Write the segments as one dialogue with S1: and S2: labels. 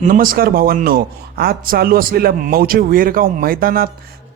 S1: नमस्कार भावांनो आज चालू असलेल्या मौजे वेरगाव मैदानात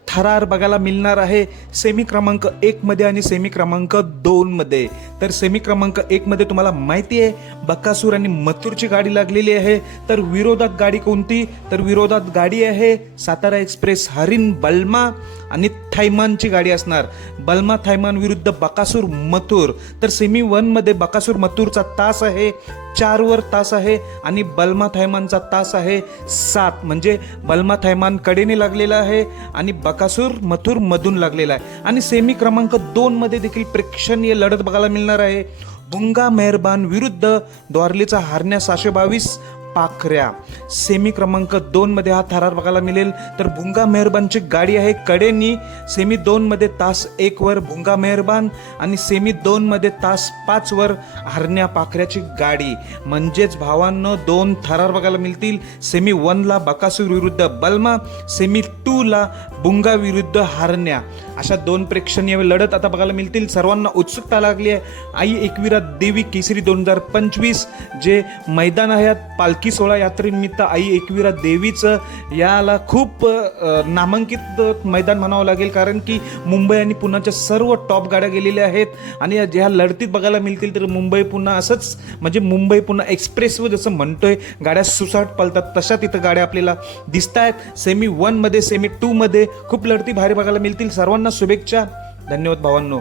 S1: थरार बघायला मिळणार आहे सेमी क्रमांक एकमध्ये आणि सेमी क्रमांक दोनमध्ये तर सेमी क्रमांक एकमध्ये तुम्हाला माहिती आहे बक्कासूर आणि मथुरची गाडी लागलेली आहे. तर विरोधात गाडी कोणती? तर विरोधात गाडी आहे सातारा एक्सप्रेस हरिण बल्मा आणि थैमानची गाडी असणार. बल्मा थैमान विरुद्ध बकासूर मथुर. तर सेमी वनमध्ये बकासूर मथुरचा तास आहे. चारवर तास आहे आणि बल्मा थैमानचा तास आहे सात. म्हणजे बल्मा थैमान कडेने लागलेला आहे आणि बकासूर मथुर मधून लागलेला आहे. आणि सेमी क्रमांक दोन मध्ये देखील प्रेक्षणीय लढत बघायला मिळणार आहे. बुंगा मेहरबान विरुद्ध द्वारलीचा हारण्या सहाशे बावीस पाखऱ्या. सेमी क्रमांक दोन मध्ये हा थरार बघायला मिळेल. तर भुंगा मेहरबानची गाडी आहे कडेनी. सेमी दोन मध्ये तास एक वर भुंगा मेहरबान आणि सेमी दोन मध्ये तास पाच वर हरण्या पाखऱ्याची गाडी. म्हणजेच भावांनो दोन थरार बघायला मिळतील. सेमी वनला बकासूर विरुद्ध बल्मा सेमी टू ला बुंगा विरुद्ध हरण्या. अशा दोन प्रेक्षणीय लढत आता बघायला मिळतील. सर्वांना उत्सुकता लागली आहे. आई एकविरा देवी केसरी दोन हजार पंचवीस जे मैदान आहे पालखी सोहळा यात्रेनिमित्त आई एकविरा देवीचं याला खूप नामांकित मैदान म्हणावं लागेल कारण की मुंबई आणि पुण्याच्या सर्व टॉप गाड्या गेलेल्या आहेत. आणि या- ज्या लढतीत बघायला मिळतील तर मुंबई पुन्हा असंच म्हणजे मुंबई पुन्हा एक्सप्रेसवर जसं म्हणतोय गाड्या सुसाट पलतात तशा तिथं गाड्या आपल्याला दिसत आहेत सेमी वनमध्ये सेमी टूमध्ये खूप लढती भारी बघायला मिळतील. सर्वांना शुभेच्छा. धन्यवाद भावांनो.